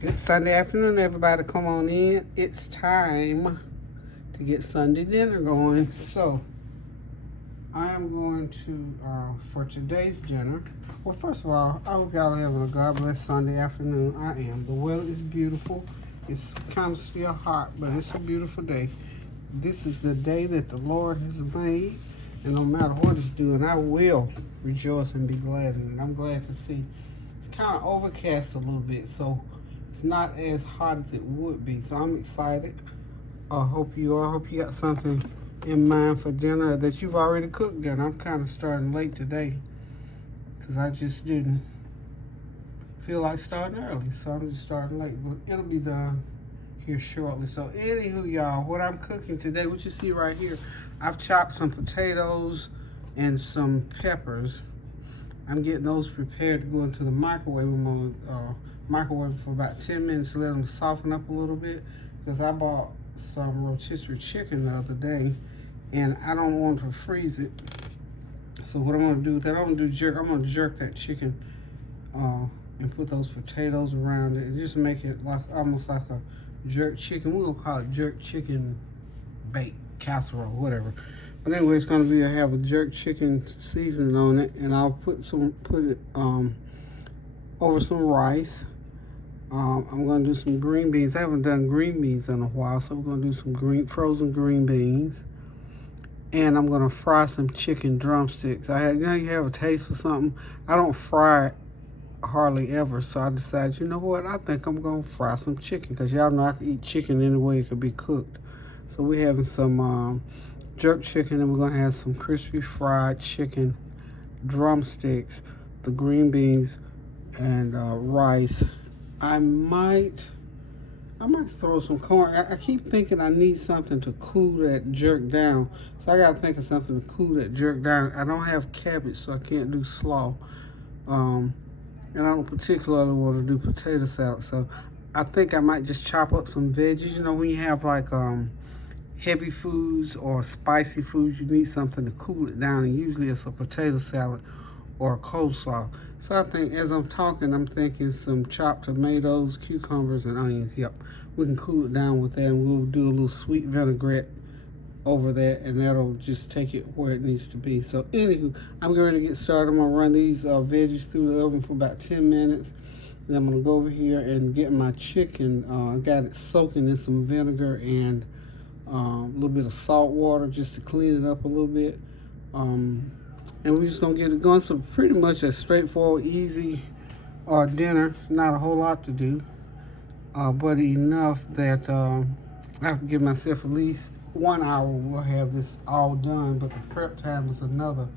Good Sunday afternoon, everybody. Come on in. It's time to get Sunday dinner going. So, I am going to, for today's dinner, well, first of all, I hope y'all are having a God bless Sunday afternoon. I am. The weather is beautiful. It's kind of still hot, but it's a beautiful day. This is the day that the Lord has made, and no matter what it's doing, I will rejoice and be glad in it. I'm glad to see. It's kind of overcast a little bit, so it's not as hot as it would be, so I'm excited. I hope you are. I hope you got something in mind for dinner that you've already cooked dinner. I'm kind of starting late today because I just didn't feel like starting early, so I'm just starting late, but it'll be done here shortly. So anywho, y'all, what I'm cooking today, what you see right here, I've chopped some potatoes and some peppers. I'm getting those prepared to go into the microwave. I'm going to microwave for about 10 minutes to let them soften up a little bit, because I bought some rotisserie chicken the other day and I don't want to freeze it. So what I'm going to do with that, I'm going to jerk that chicken and put those potatoes around it and just make it like almost like a jerk chicken. We're going to call it jerk chicken bake casserole, whatever. But anyway, it's going to be have a jerk chicken seasoning on it, and I'll put it over some rice. I'm going to do some green beans. I haven't done green beans in a while, so we're going to do some frozen green beans. And I'm going to fry some chicken drumsticks. You have a taste for something. I don't fry it hardly ever, so I decided, you know what, I think I'm going to fry some chicken, because y'all know I can eat chicken any way it could be cooked. So we're having some jerk chicken, and we're going to have some crispy fried chicken drumsticks, the green beans, and rice. I might throw some corn. I keep thinking I need something to cool that jerk down. So I got to think of something to cool that jerk down. I don't have cabbage, so I can't do slaw. And I don't particularly want to do potato salad. So I think I might just chop up some veggies. You know, when you have like heavy foods or spicy foods, you need something to cool it down. And usually it's a potato salad or a coleslaw. So I think as I'm talking, I'm thinking some chopped tomatoes, cucumbers, and onions. Yep, we can cool it down with that, and we'll do a little sweet vinaigrette over that, and that'll just take it where it needs to be. So anywho, I'm getting ready to get started. I'm gonna run these veggies through the oven for about 10 minutes. Then I'm gonna go over here and get my chicken. I got it soaking in some vinegar and a little bit of salt water just to clean it up a little bit. And we're just gonna get it going. So pretty much a straightforward, easy dinner. Not a whole lot to do, but enough that I have to give myself at least 1 hour. We'll have this all done, but the prep time is another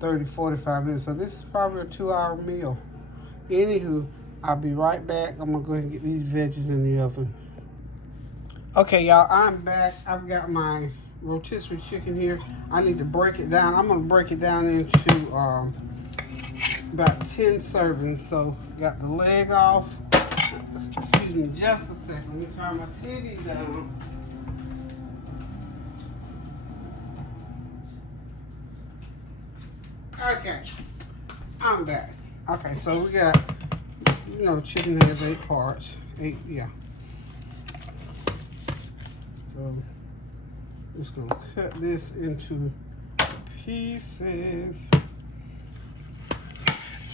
30-45 minutes. So this is probably a 2-hour meal. Anywho, I'll be right back. I'm gonna go ahead and get these veggies in the oven. Okay, y'all, I'm back. I've got my rotisserie chicken here. I need to break it down. I'm gonna break it down into about 10 servings. So got the leg off. Excuse me just a second. Let me turn my TV down. Okay, I'm back. Okay, so we got, chicken has 8 parts. 8, yeah. So just gonna cut this into pieces.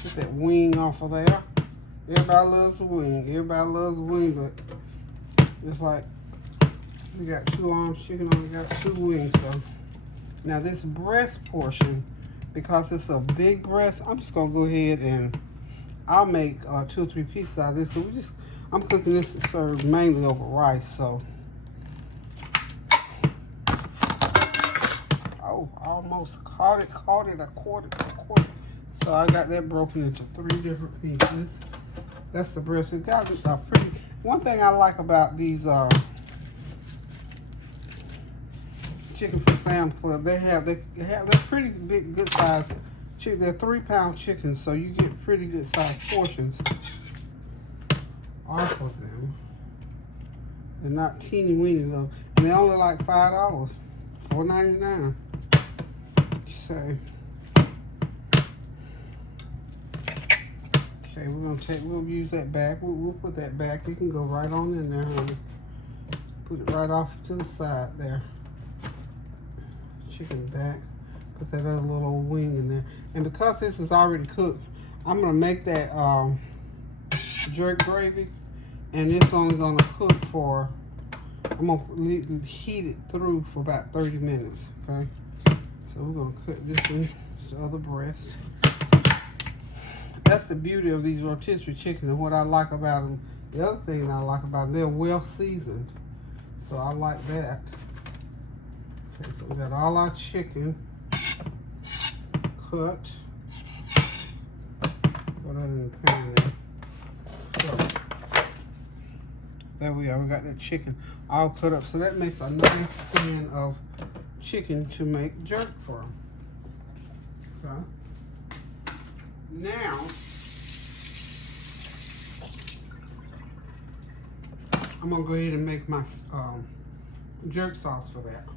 Get that wing off of there. Everybody loves the wing. Everybody loves the wing, but it's like we got 2 arms chicken, only got 2 wings. So now this breast portion, because it's a big breast, I'm just gonna go ahead and I'll make 2 or 3 pieces out of this. So I'm cooking this to serve mainly over rice. So almost caught it, I caught it. So I got that broken into 3 different pieces. That's the breast. It got pretty. One thing I like about these chicken from Sam's Club, they're pretty big, good size chicken. They're 3-pound chickens, so you get pretty good sized portions off of them. They're not teeny weeny though, and they're only like $5, $4.99. So Okay, we'll use that back. We'll put that back. You can go right on in there, honey. Put it right off to the side there. Chicken back. Put that other little wing in there. And because this is already cooked, I'm gonna make that jerk gravy, and it's only gonna cook for, I'm gonna heat it through for about 30 minutes, okay? So we're gonna cook this in this other breast. That's the beauty of these rotisserie chickens, and what I like about them. The other thing I like about them, they're well seasoned. So I like that. Okay, so we got all our chicken cut. Put it in the pan there. So there we are. We got that chicken all cut up. So that makes a nice pan of chicken to make jerk from. Okay. Now I'm gonna go ahead and make my jerk sauce for that.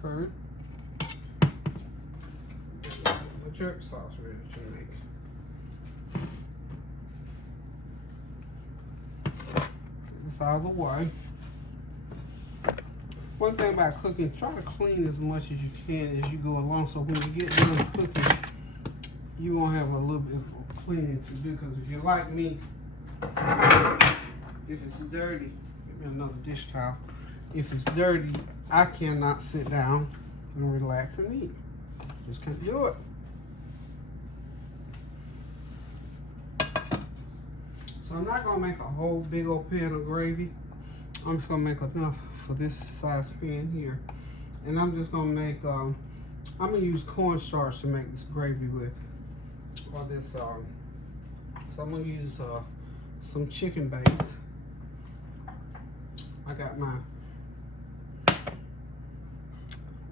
Okay. My jerk sauce ready to make. Get this out of the way. One thing about cooking, try to clean as much as you can as you go along, so when you get done cooking, you won't have a little bit of cleaning to do. Because if you're like me, if it's dirty, give me another dish towel. If it's dirty, I cannot sit down and relax and eat. Just can't do it. So I'm not gonna make a whole big old pan of gravy. I'm just gonna make enough for this size pan here. And I'm just gonna make, I'm gonna use cornstarch to make this gravy with. Or this, so I'm gonna use some chicken base. I got my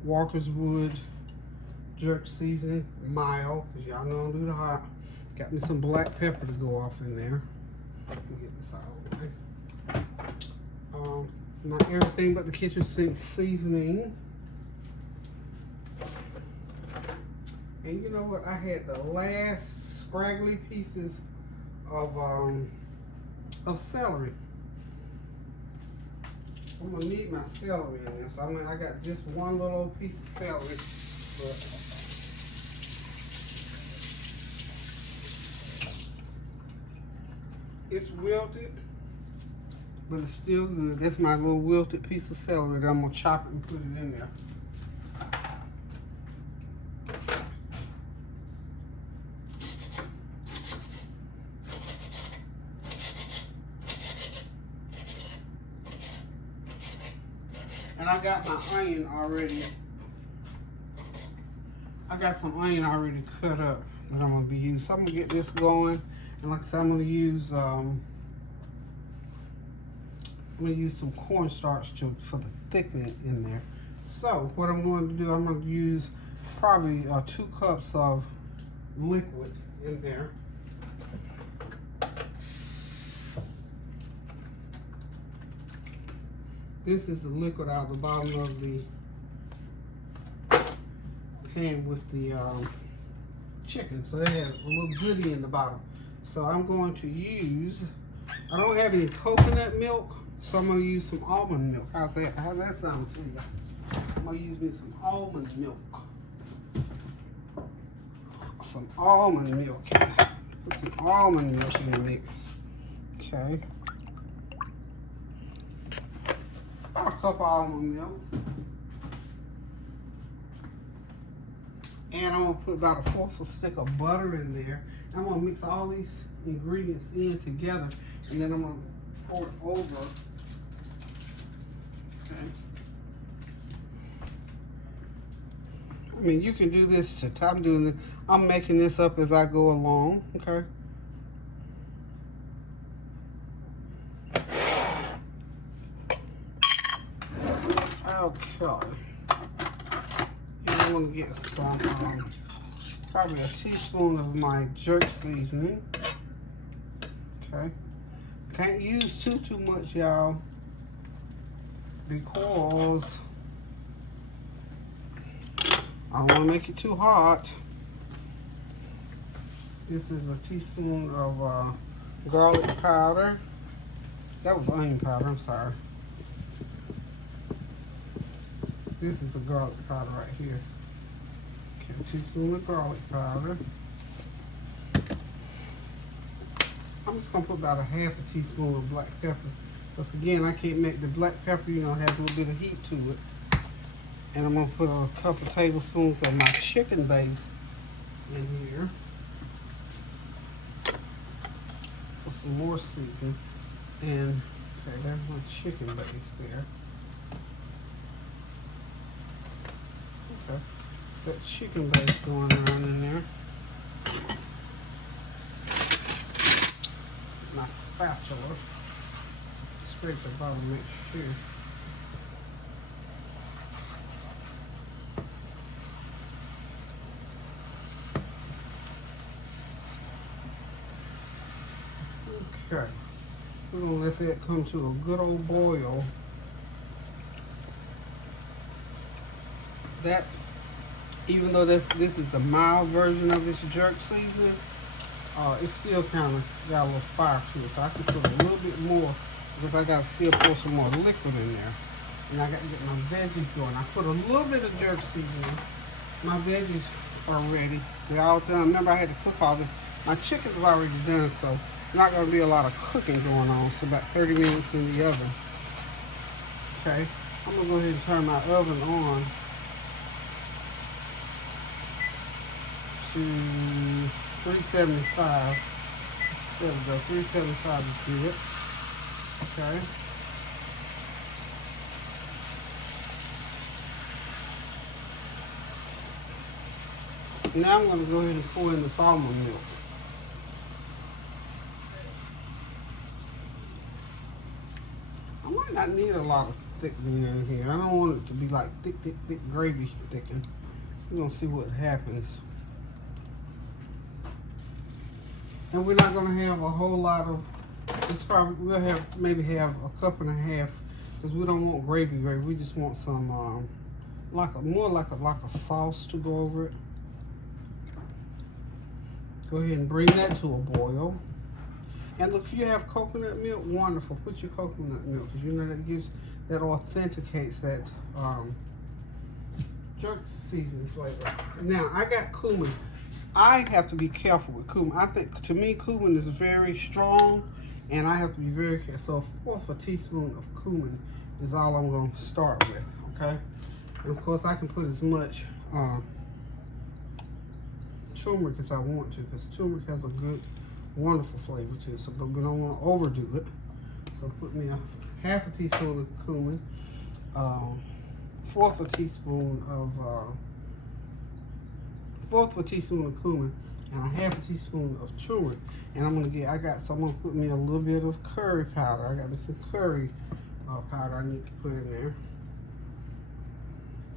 Walker's Wood jerk seasoning, mild, because y'all know I don't do the hot. Got me some black pepper to go off in there. Let me get this out of the way. My everything but the kitchen sink seasoning. And you know what? I had the last scraggly pieces of celery. I'm gonna need my celery in this. I mean, I got just one little piece of celery, but it's wilted, but it's still good. That's my little wilted piece of celery that I'm gonna chop it and put it in there. And I got my onion already. I got some onion already cut up that I'm gonna be using. So I'm gonna get this going. And like I said, I'm gonna use some cornstarch for the thickening in there. So what I'm going to do, I'm going to use probably 2 cups of liquid in there. This is the liquid out of the bottom of the pan with the chicken. So it has a little goodie in the bottom. So I'm going to use, I don't have any coconut milk, so I'm going to use some almond milk. How's that sound to you? I'm going to use me some almond milk. Some almond milk in there. Put some almond milk in the mix. Okay. About a cup of almond milk. And I'm going to put about a 1/4 stick of butter in there. I'm going to mix all these ingredients in together, and then I'm going to pour it over. Okay. I mean, you can do this to top. I'm making this up as I go along. Okay. Okay. And I'm going to get some, probably a teaspoon of my jerk seasoning. Okay. Can't use too much, y'all, because I don't want to make it too hot. This is a teaspoon of garlic powder. That was onion powder, I'm sorry. This is the garlic powder right here. Okay, a teaspoon of garlic powder. I'm just gonna put about a half a teaspoon of black pepper. Because again, I can't make the black pepper, you know, has a little bit of heat to it. And I'm gonna put a couple tablespoons of my chicken base in here. Put some more seasoning. And, okay, there's my chicken base there. Okay, that chicken base going around in there. My spatula. Scrape the bottom, make sure. Okay, we're gonna let that come to a good old boil. That, even though this is the mild version of this jerk seasoning, it's still kind of got a little fire to it. So I can put a little bit more because I got to still pour some more liquid in there. And I got to get my veggies going. I put a little bit of jerk seasoning. My veggies are ready. They're all done. Remember, I had to cook all this. My chicken is already done, so it's not going to be a lot of cooking going on. So about 30 minutes in the oven. Okay, I'm going to go ahead and turn my oven on to 375. There we go, 375 is good. Okay. Now I'm going to go ahead and pour in this almond milk. I might not need a lot of thickening in here. I don't want it to be like thick gravy thickening. We're going to see what happens. And we're not going to have a whole lot of, it's probably, we'll have, maybe have a cup and a half, because we don't want gravy. We just want some, more like a sauce to go over it. Go ahead and bring that to a boil. And look, if you have coconut milk, wonderful. Put your coconut milk, because you know that authenticates that jerk seasoning flavor. Now, I got cumin. I have to be careful with cumin. I think, to me, cumin is very strong, and I have to be very careful. So, fourth a teaspoon of cumin is all I'm going to start with, okay? And of course, I can put as much turmeric as I want to, because turmeric has a good, wonderful flavor to it. So, but we don't want to overdo it. So, put me a half a teaspoon of cumin, fourth a teaspoon of cumin, and a half a teaspoon of turmeric. And I'm gonna put me a little bit of curry powder. I got me some curry powder I need to put in there.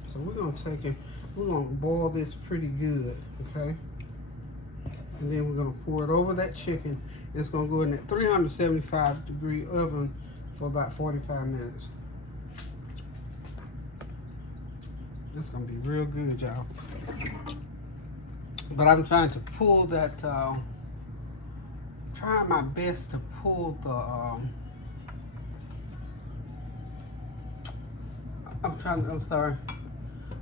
So we're gonna take it, we're gonna boil this pretty good, okay? And then we're gonna pour it over that chicken. It's gonna go in that 375-degree oven for about 45 minutes. It's gonna be real good, y'all. But I'm trying to pull that, trying my best to pull the, I'm sorry,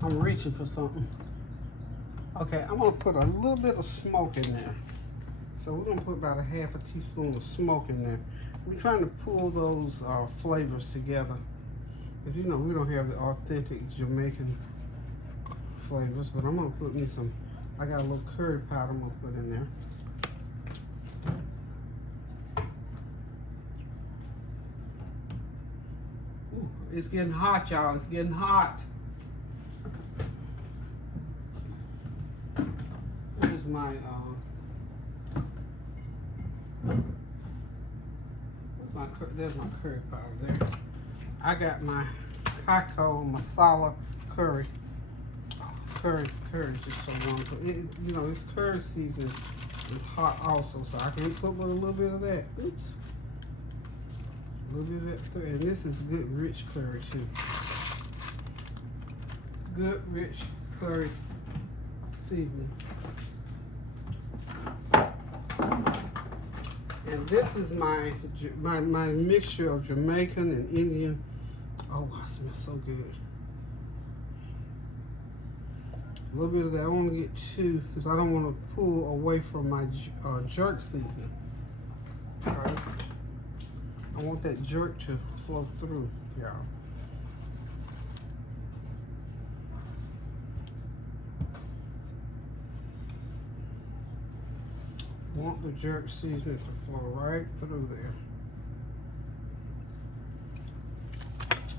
I'm reaching for something. Okay, I'm gonna put a little bit of smoke in there. So we're gonna put about a half a teaspoon of smoke in there. We're trying to pull those flavors together. Because you know, we don't have the authentic Jamaican flavors, but I'm gonna put me some, I got a little curry powder I'm gonna put in there. Ooh, it's getting hot, y'all. It's getting hot. Here's my, there's my curry powder there. I got my Cacao masala curry. Curry is just so wonderful. You know, this curry seasoning is hot also, so I can put with a little bit of that. Oops. A little bit of that curry. And this is good, rich curry, too. Good, rich curry seasoning. And this is my mixture of Jamaican and Indian. Oh, it smells so good. A little bit of that. I want to get two because I don't want to pull away from my jerk seasoning. All right. I want that jerk to flow through, y'all. Want the jerk seasoning to flow right through there.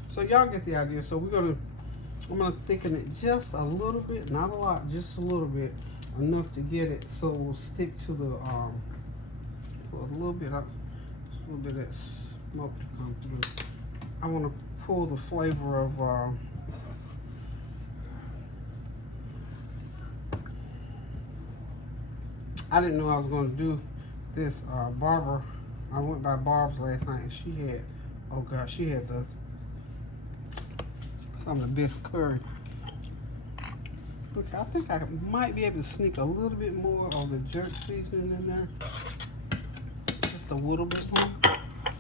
So y'all get the idea. So I'm gonna thicken it just a little bit, not a lot, just a little bit, enough to get it so it will stick to the a little bit of that smoke to come through. I want to pull the flavor of I didn't know I was going to do this. Barbara, I went by Barb's last night and she had, oh God, she had some of the best curry. Okay, I think I might be able to sneak a little bit more of the jerk seasoning in there. Just a little bit more.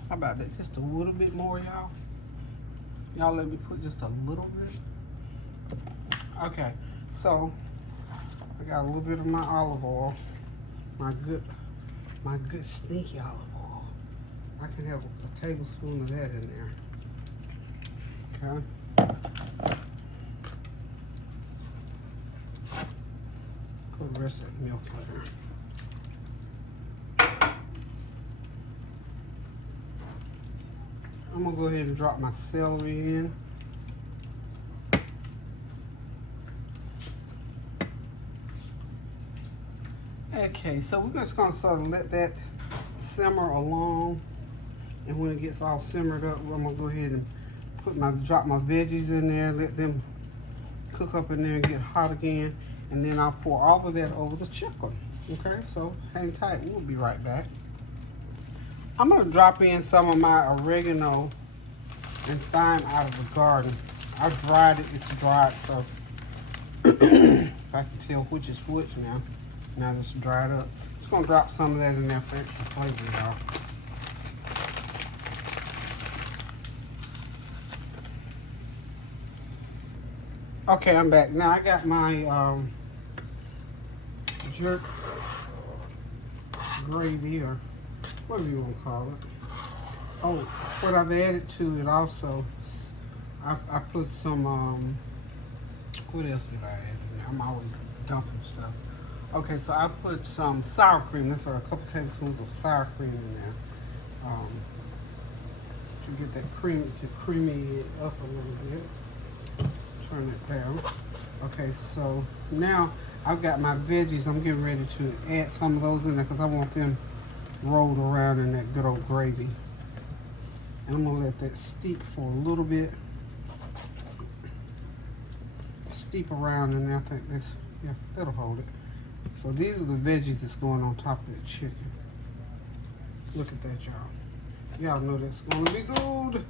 How about that? Just a little bit more, y'all. Y'all let me put just a little bit. Okay, so I got a little bit of my olive oil. My good stinky olive oil. I can have a tablespoon of that in there. Okay. Put the rest of that milk in there. I'm gonna go ahead and drop my celery in. Okay, so we're just gonna sort of let that simmer along, and when it gets all simmered up, I'm gonna go ahead and drop my veggies in there, let them cook up in there and get hot again, and then I'll pour all of that over the chicken. Okay, so hang tight, we'll be right back. I'm gonna drop in some of my oregano and thyme out of the garden. I dried it, it's dried, so if I can tell which is which now. Now that it's dried up. Just gonna drop some of that in there for extra flavor, y'all. Okay, I'm back. Now I got my jerk gravy, or whatever you want to call it. Oh, what I've added to it also, I put some, what else did I add? I'm always dumping stuff. Okay, so I put some sour cream. That's a couple tablespoons of sour cream in there. To get that cream, to creamy it up a little bit. Turn it down. Okay, so now I've got my veggies. I'm getting ready to add some of those in there because I want them rolled around in that good old gravy. And I'm gonna let that steep for a little bit. Steep around in there. I think this, yeah, that'll hold it. So these are the veggies that's going on top of that chicken. Look at that, y'all. Y'all know that's going to be good.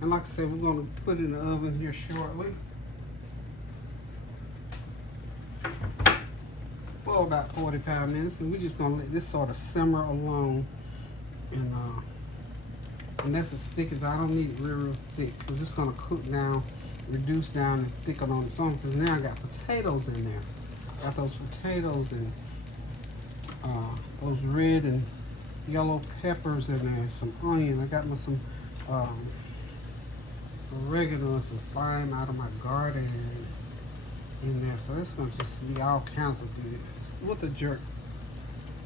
And like I said, we're going to put it in the oven here shortly. For about 45 minutes. And we're just going to let this sort of simmer along. And that's as thick as I don't need it real thick. Because it's going to cook down, reduce down, and thicken on its own. Because now I got potatoes in there. Got those potatoes and those red and yellow peppers in there, some onion. I got some oregano and some thyme out of my garden in there. So that's going to just be all kinds of good with a jerk.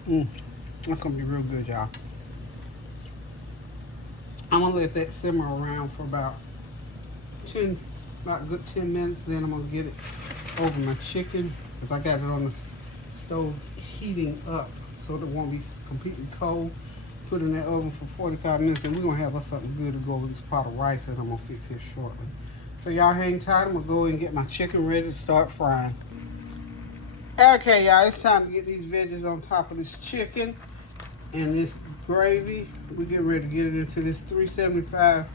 That's going to be real good, y'all. I'm going to let that simmer around for about a good 10 minutes. Then I'm going to get it over my chicken. Because I got it on the stove heating up so it won't be completely cold. Put it in that oven for 45 minutes, and we're going to have us something good to go with this pot of rice that I'm going to fix here shortly. So y'all hang tight. I'm going to go and get my chicken ready to start frying. Okay, y'all, it's time to get these veggies on top of this chicken and this gravy. We're getting ready to get it into this 375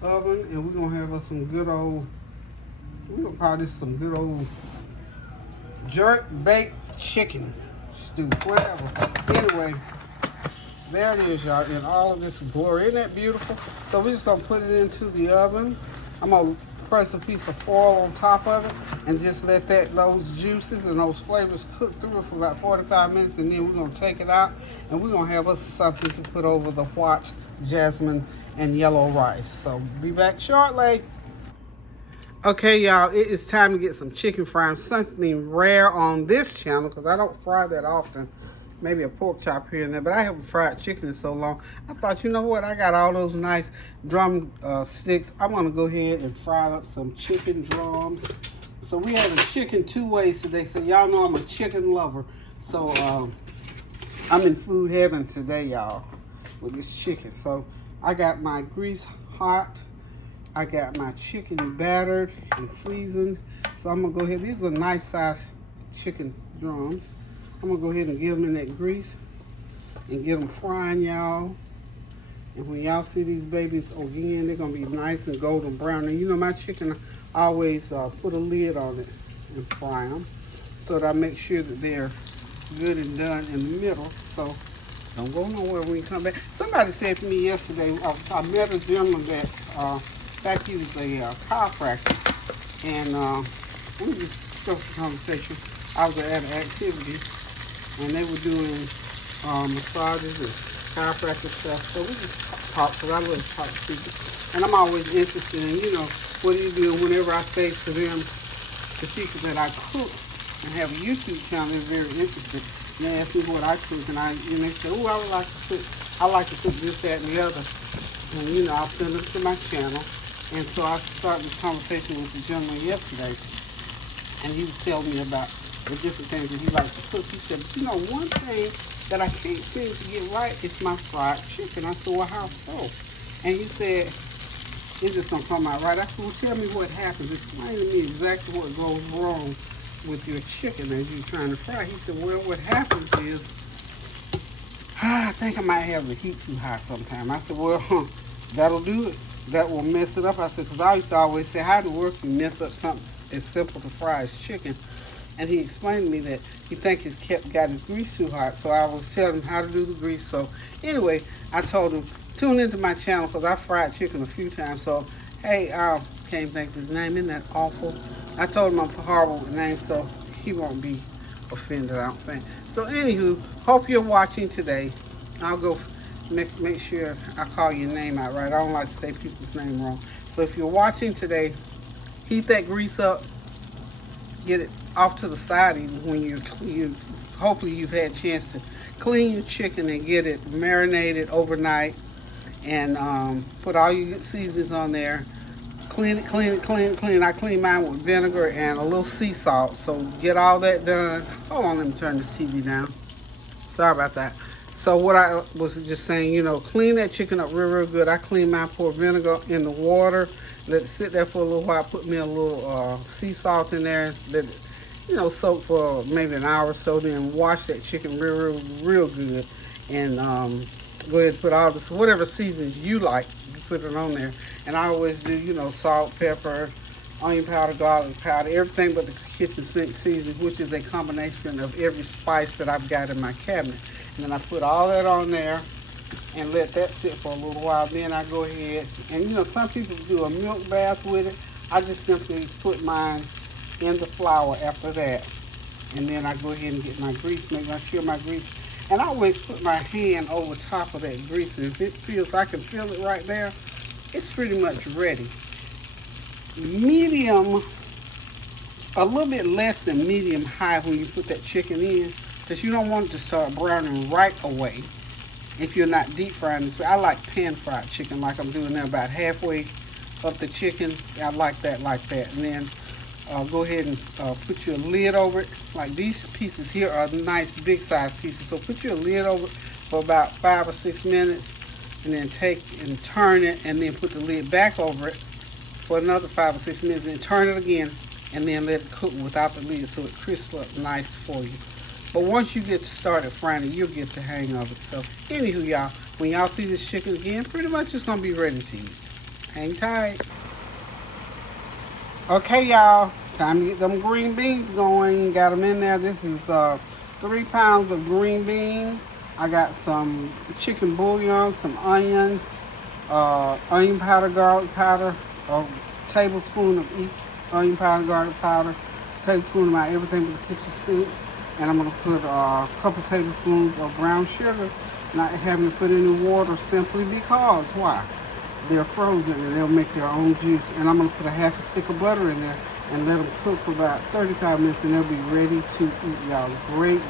oven, and we're going to have us some good old, we're going to call this some good old jerk baked chicken stew, whatever. Anyway, there it is, y'all, in all of this glory. Isn't that beautiful? So we're just gonna put it into the oven. I'm gonna press a piece of foil on top of it and just let those juices and those flavors cook through it for about 45 minutes, and then we're gonna take it out and we're gonna have us something to put over the white jasmine and yellow rice. So be back shortly. Okay, y'all, it is time to get some chicken frying, something rare on this channel because I don't fry that often. Maybe a pork chop here and there, but I haven't fried chicken in so long. I thought, you know what, I got all those nice drum sticks. I'm gonna go ahead and fry up some chicken drums. So we have a chicken two ways today. So y'all know I'm a chicken lover. So I'm in food heaven today, y'all, with this chicken. So I got my grease hot. I got my chicken battered and seasoned. So I'm gonna go ahead. These are nice size chicken drums. I'm gonna go ahead and get them in that grease and get them frying, y'all. And when y'all see these babies again, they're gonna be nice and golden brown. And you know my chicken, I always put a lid on it and fry them so that I make sure that they're good and done in the middle. So don't go nowhere when you come back. Somebody said to me yesterday, I met a gentleman that, in fact, he was a chiropractor, and let me just start the conversation. I was at an activity, and they were doing massages and chiropractic stuff. So we just talked, because I love to talk to people, and I'm always interested in, you know, what do you do? And whenever I say to them, the people that I cook and have a YouTube channel, they're very interested. And they ask me what I cook, and they say, oh, I like to cook this, that, and the other. And you know, I'll send them to my channel. And so I started this conversation with the gentleman yesterday, and he was telling me about the different things that he likes to cook. He said, you know, one thing that I can't seem to get right is my fried chicken. I said, well, how so? And he said, it just don't come out right. I said, well, tell me what happens. Explain to me exactly what goes wrong with your chicken as you're trying to fry. He said, well, what happens is, I think I might have the heat too high sometime. I said, well, that'll do it. That will mess it up. I said, because I used to always say, how in the world can you mess up something as simple to fry as chicken? And he explained to me that he thinks he's got his grease too hot. So I was telling him how to do the grease. So anyway, I told him, tune into my channel because I fried chicken a few times. So, hey, I can't even think of his name. Isn't that awful? I told him I'm horrible with names, so he won't be offended, I don't think. So anywho, hope you're watching today. I'll go make sure I call your name out right. I don't like to say people's name wrong. So if you're watching today, heat that grease up, get it off to the side when you hopefully you've had a chance to clean your chicken and get it marinated overnight, and put all your seasonings on there. Clean it. I clean mine with vinegar and a little sea salt. So get all that done. Hold on, let me turn this TV down. Sorry about that. So what I was just saying, you know, clean that chicken up real good. I clean mine, pour vinegar in the water, let it sit there for a little while, put me a little sea salt in there, let it, you know, soak for maybe an hour or so, then wash that chicken real good, and go ahead and put all this, whatever seasonings you like, you put it on there. And I always do, you know, salt, pepper, onion powder, garlic powder, everything but the kitchen sink seasoning, which is a combination of every spice that I've got in my cabinet. And then I put all that on there and let that sit for a little while. Then I go ahead, and you know, some people do a milk bath with it. I just simply put mine in the flour after that. And then I go ahead and get my grease, make sure my grease. And I always put my hand over top of that grease. And if I can feel it right there, it's pretty much ready. Medium, a little bit less than medium high when you put that chicken in, because you don't want it to start browning right away if you're not deep frying this way. I like pan fried chicken like I'm doing now, about halfway up the chicken. I like that like that. And then go ahead and put your lid over it. Like these pieces here are nice big size pieces, so put your lid over it for about 5 or 6 minutes, and then take and turn it, and then put the lid back over it for another 5 or 6 minutes, and turn it again, and then let it cook without the lid so it crisps up nice for you. But once you get started frying it, you'll get the hang of it. So anywho, y'all, when y'all see this chicken again, pretty much it's gonna be ready to eat. Hang tight. Okay, y'all, Time to get them green beans going. Got them in there. This is 3 pounds of green beans. I got some chicken bouillon, some onions, onion powder, garlic powder, a tablespoon of each onion powder, garlic powder, tablespoon of my everything but the kitchen sink. And I'm going to put a couple tablespoons of brown sugar, not having to put any water simply because, why? They're frozen and they'll make their own juice. And I'm going to put a half a stick of butter in there and let them cook for about 35 minutes and they'll be ready to eat, y'all. Great,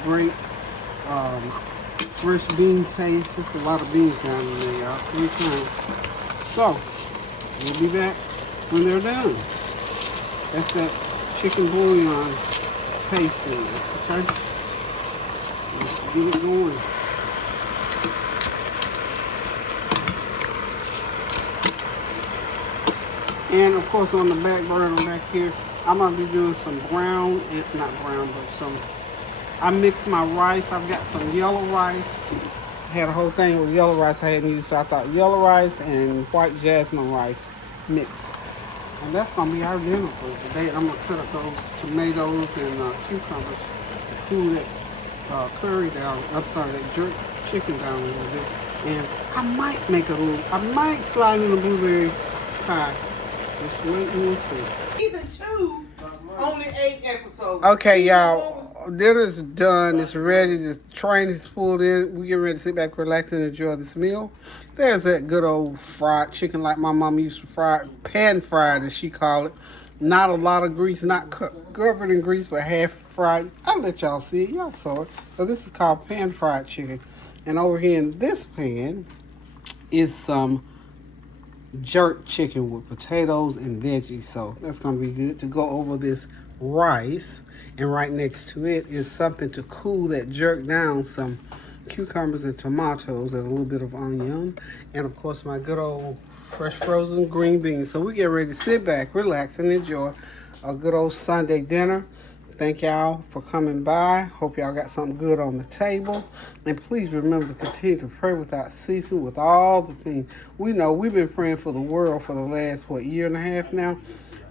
fresh bean taste. There's a lot of beans down in there, y'all. 3 times. So, we'll be back when they're done. That's that chicken bouillon paste in there, okay? Let's get it going. And of course on the back burner back here, I'm going to be doing some brown, not brown, but some, I mixed my rice. I've got some yellow rice. I had a whole thing with yellow rice I hadn't used, so I thought yellow rice and white jasmine rice mixed. And that's going to be our dinner for today. I'm going to cut up those tomatoes and cucumbers to cool that curry down, that jerk chicken down a little bit. And I might slide in a blueberry pie. Just wait and we'll see. Season 2, only 8 episodes. Okay, y'all. Dinner's done. It's ready. The train is pulled in. We get ready to sit back, relax, and enjoy this meal. There's that good old fried chicken like my mom used to fry, pan fried as she called it. Not a lot of grease, not covered in grease, but half fried. I'll let y'all see it. Y'all saw it. So this is called pan fried chicken. And over here in this pan is some jerk chicken with potatoes and veggies, so that's going to be good to go over this rice. And right next to it is something to cool that jerk down, some cucumbers and tomatoes and a little bit of onion, and of course my good old fresh frozen green beans. So we get ready to sit back, relax, and enjoy a good old Sunday dinner. Thank y'all for coming by. Hope y'all got something good on the table. And please remember to continue to pray without ceasing with all the things. We know we've been praying for the world for the last, year and a half now.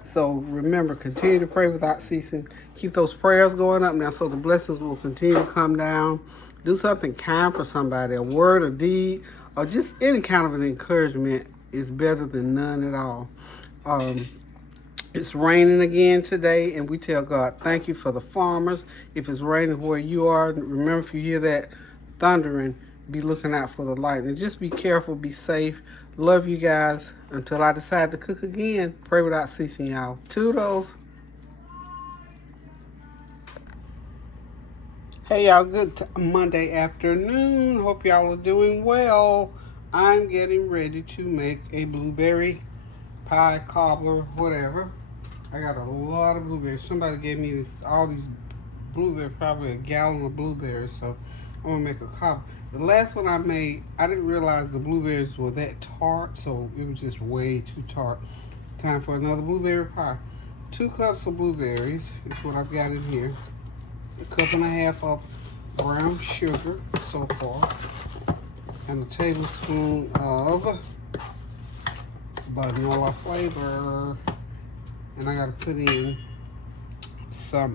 So remember, continue to pray without ceasing. Keep those prayers going up now so the blessings will continue to come down. Do something kind for somebody, a word, a deed, or just any kind of an encouragement is better than none at all. It's raining again today, and we tell God, thank you for the farmers. If it's raining where you are, remember if you hear that thundering, be looking out for the lightning. Just be careful, be safe. Love you guys. Until I decide to cook again, pray without ceasing, y'all. Toodles. Hey, y'all, good Monday afternoon. Hope y'all are doing well. I'm getting ready to make a blueberry pie, cobbler, whatever. I got a lot of blueberries. Somebody gave me all these blueberries, probably a gallon of blueberries, so I'm gonna make a cobbler. The last one I made, I didn't realize the blueberries were that tart, so it was just way too tart. Time for another blueberry pie. 2 cups of blueberries is what I've got in here. 1.5 cups of brown sugar so far, and a tablespoon of vanilla flavor. And I gotta put in some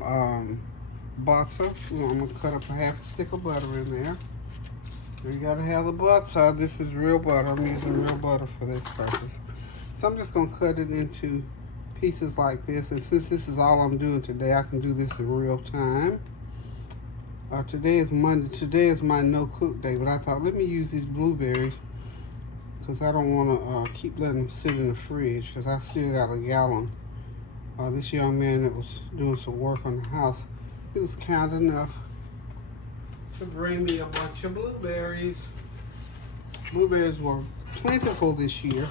butter. I'm gonna cut up a half a stick of butter in there. You gotta have the butter. This is real butter. I'm using real butter for this purpose. So I'm just gonna cut it into pieces like this. And since this is all I'm doing today, I can do this in real time. Today is Monday. Today is my no-cook day, but I thought, let me use these blueberries because I don't want to keep letting them sit in the fridge because I still got a gallon. This young man that was doing some work on the house, he was kind enough to bring me a bunch of blueberries. Blueberries were plentiful this year.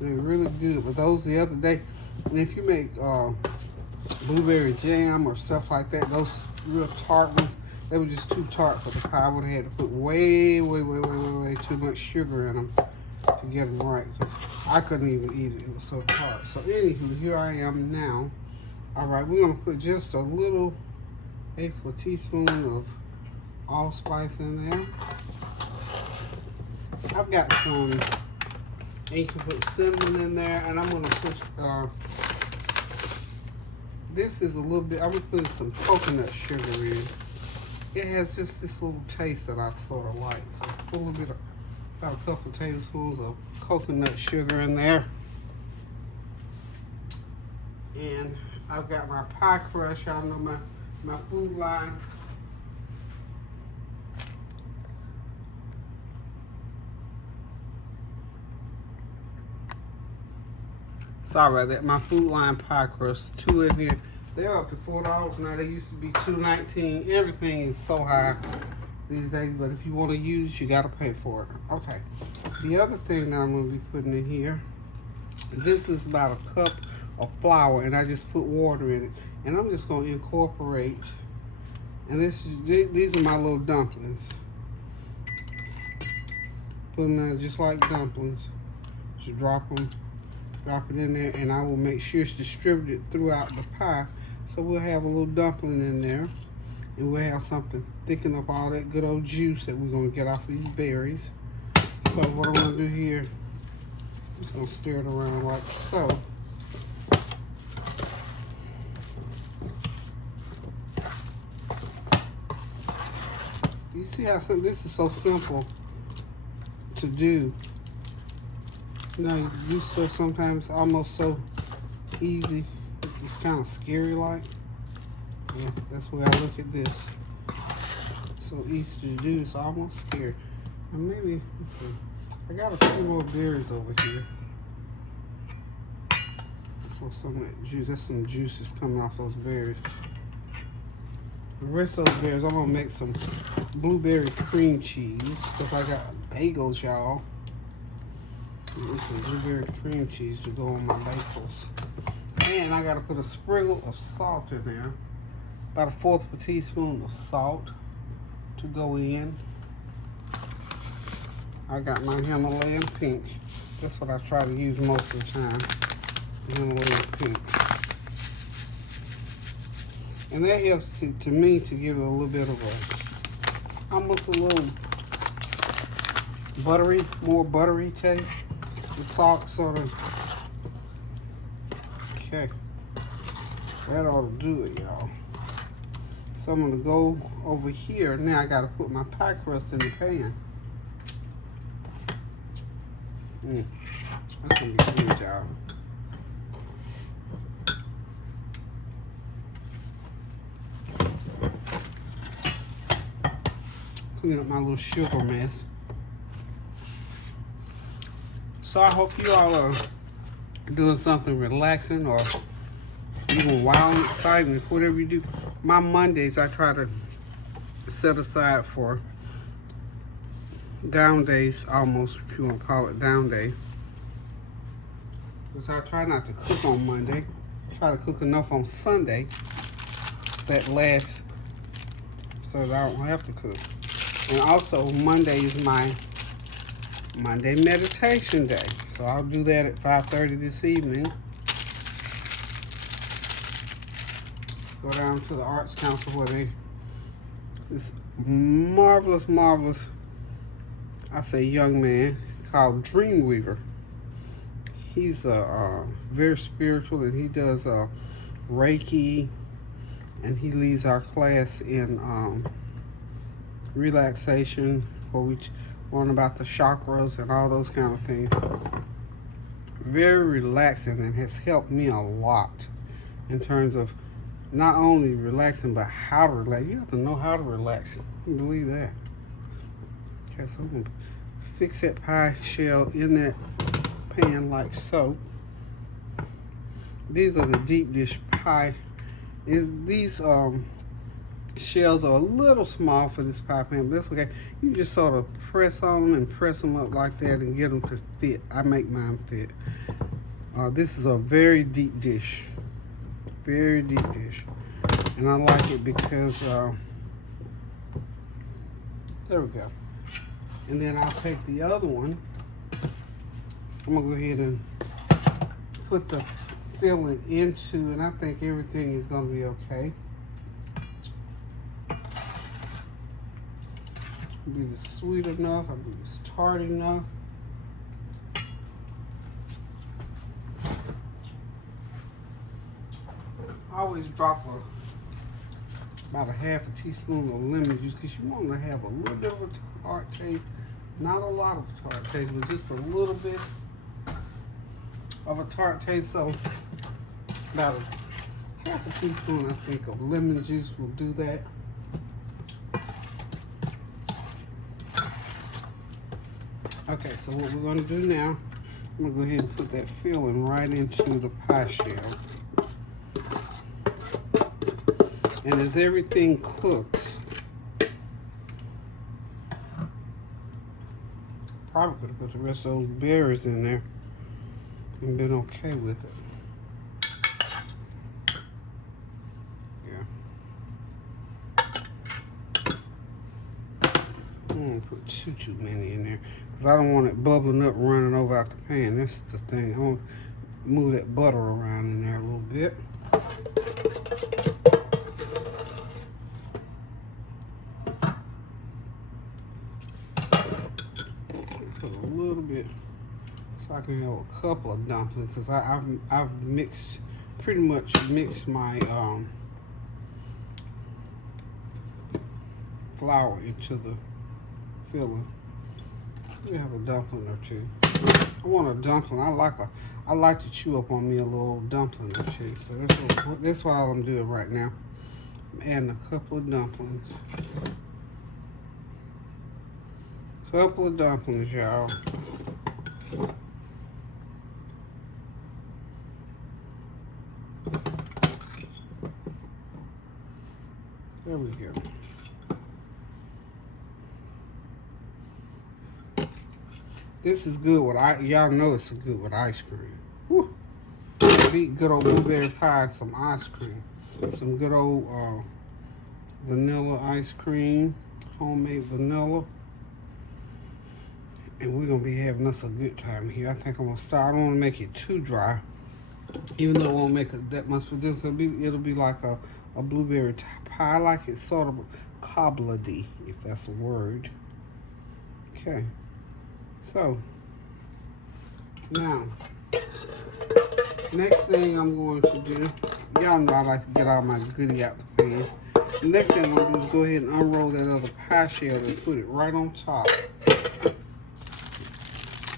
They were really good, but those the other day, and if you make blueberry jam or stuff like that, those real tart ones, they were just too tart for the pie. I would have had to put way too much sugar in them to get them right. I couldn't even eat it. It was so tart. So anywho, here I am now. All right, we're gonna put just a little 1/8 teaspoon of allspice in there. I've got some, and you can put cinnamon in there, and I'm gonna put This is a little bit, I'm gonna put some coconut sugar in. It has just this little taste that I sort of like. So put a little bit of, about a couple tablespoons of coconut sugar in there. And I've got my pie crust. Y'all know my food line. Sorry about that. My food line pie crust, 2 in here. They're up to $4 now. They used to be $2.19. Everything is so high these days, but if you want to use it, you got to pay for it. Okay. The other thing that I'm going to be putting in here, this is about a cup of flour, and I just put water in it. And I'm just going to incorporate, and these are my little dumplings. Put them in just like dumplings. Just drop it in there, and I will make sure it's distributed throughout the pie. So we'll have a little dumpling in there, and we'll have something thicken up all that good old juice that we're going to get off these berries. So what I'm going to do here, I'm just going to stir it around like so. You see how this is so simple to do. You know, you do stuff sometimes almost so easy. It's kind of scary like. Yeah, that's the way I look at this. So easy to do, it's almost scary. And maybe, let's see. I got a few more berries over here. For some of that juice, there's some juices coming off those berries. The rest of those berries, I'm gonna make some blueberry cream cheese because I got bagels, y'all. Some blueberry cream cheese to go on my bagels. And I gotta put a sprinkle of salt in there. About a 1/4 of a teaspoon of salt to go in. I got my Himalayan pink. That's what I try to use most of the time. The Himalayan pink. And that helps to me to give it a little bit of almost a little buttery, more buttery taste. The salt sort of, okay. That ought to do it, y'all. So I'm gonna go over here. Now I gotta put my pie crust in the pan. That's gonna be good, y'all. Clean up my little sugar mess. So I hope you all are doing something relaxing or even wild and exciting, whatever you do. My Mondays I try to set aside for down days, almost, if you want to call it down day. Because I try not to cook on Monday. I try to cook enough on Sunday that lasts so that I don't have to cook. And also Monday is my Monday meditation day. So I'll do that at 5:30 this evening. Go down to the Arts Council where this marvelous, I say young man called Dreamweaver. He's very spiritual, and he does Reiki, and he leads our class in relaxation, where we learn about the chakras and all those kind of things. Very relaxing, and has helped me a lot in terms of not only relaxing, but how to relax. You have to know how to relax. You can believe that. Okay, so I'm going to fix that pie shell in that pan like so. These are the deep dish pie. These shells are a little small for this pie pan, but that's okay. You just sort of press on them and press them up like that and get them to fit. I make mine fit. This is a very deep dish. Very deep dish. And I like it because, there we go. And then I'll take the other one. I'm gonna go ahead and put the filling into, and I think everything is gonna be okay. I believe it's sweet enough. I believe it's tart enough. I always drop about a half a teaspoon of lemon juice because you want to have a little bit of a tart taste. Not a lot of a tart taste, but just a little bit of a tart taste. So about a half a teaspoon, I think, of lemon juice will do that. Okay, so what we're going to do now, I'm going to go ahead and put that filling right into the pie shell. And as everything cooks, probably could have put the rest of those berries in there and been okay with it. Yeah. I don't want to put too many in there because I don't want it bubbling up, running over out the pan. That's the thing. I want to move that butter around in there a little bit. So I can have a couple of dumplings because I've pretty much mixed my flour into the filling. We have a dumpling or two. I want a dumpling. I like to chew up on me a little dumpling or two. So that's what I'm doing right now. I'm adding a couple of dumplings. Couple of dumplings, y'all. There we go. This is good with y'all know it's good with ice cream. Woo. Eat good old blueberry pie and some ice cream. Some good old vanilla ice cream, homemade vanilla. And we're going to be having us a good time here. I think I'm going to start. I don't want to make it too dry. Even though it won't make it that much for this. It'll be like a blueberry pie. I like it sort of cobbler-y, if that's a word. Okay. So, now, next thing I'm going to do, y'all know I like to get all my goodie out the pan. The next thing I'm going to do is go ahead and unroll that other pie shell and put it right on top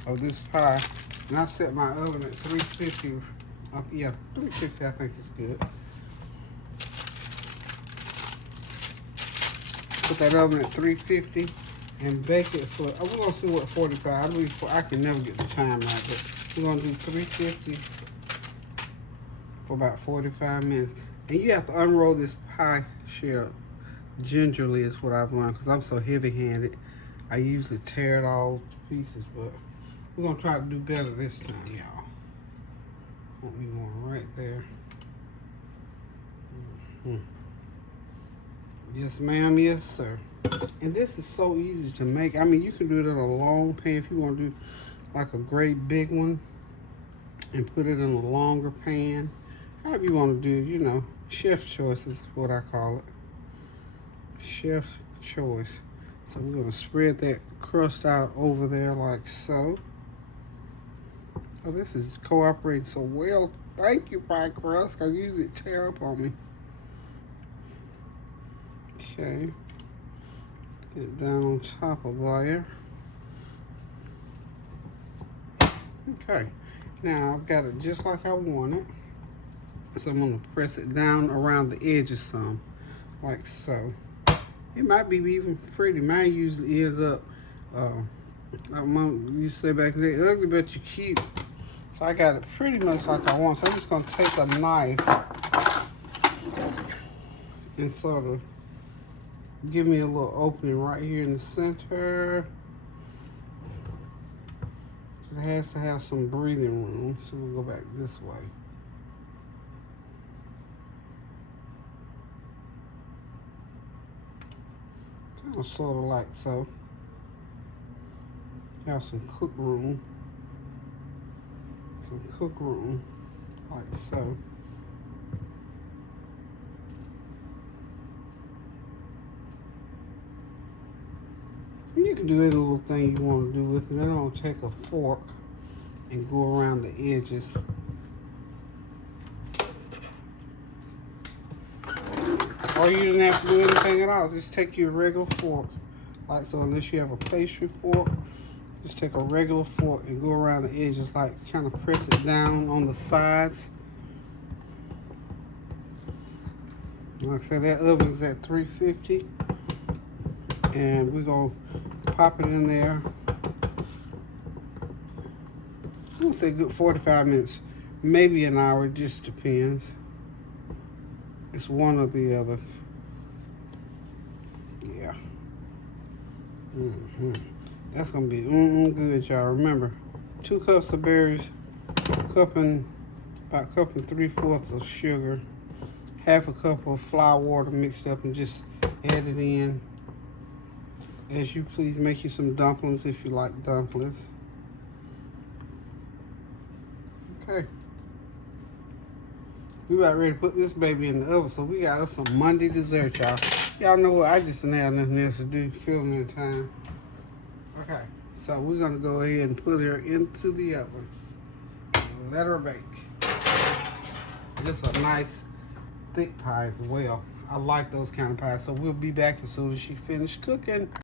of this pie. And I've set my oven at 350. Yeah, 350 I think is good. Put that oven at 350 and bake it for, we're going to see what 45. I can never get the time right, but we're going to do 350 for about 45 minutes. And you have to unroll this pie shell gingerly is what I've learned because I'm so heavy-handed. I usually tear it all to pieces, but we're going to try to do better this time, y'all. Want me one right there. Yes, ma'am. Yes, sir. And this is so easy to make. I mean, you can do it in a long pan if you want to do like a great big one and put it in a longer pan. However you want to do it, you know, chef choice is what I call it. Chef choice. So we're going to spread that crust out over there like so. Oh, this is cooperating so well. Thank you, pie crust, because usually it tear up on me. Okay. Get it down on top of there. Okay. Now I've got it just like I want it. So I'm going to press it down around the edges some, like so. It might be even pretty. Mine usually ends up, you say back in the day, ugly, but you keep. So I got it pretty much like I want. So I'm just going to take a knife and sort of give me a little opening right here in the center. So it has to have some breathing room. So we'll go back this way. Kind of sort of like so. Have some cook room. Some cook room, like so. And you can do any little thing you want to do with it. Then I'll take a fork and go around the edges. Or you didn't have to do anything at all. Just take your regular fork. Like so, unless you have a pastry fork, just take a regular fork and go around the edges, like kind of press it down on the sides. Like I said, that oven is at 350. And we're going to pop it in there. I'm going to say good 45 minutes. Maybe an hour, it just depends. It's one or the other. Yeah. That's going to be good, y'all. Remember, 2 cups of berries, about 1 3/4 of sugar, half a cup of flour water mixed up, and just add it in. As you please, make you some dumplings if you like dumplings. Okay. We about ready to put this baby in the oven, so we got us some Monday dessert, y'all. Y'all know what? I just didn't have nothing else to do, filling in time. Okay, so we're gonna go ahead and put her into the oven. Let her bake. This is a nice thick pie as well. I like those kind of pies, so we'll be back as soon as she finishes cooking.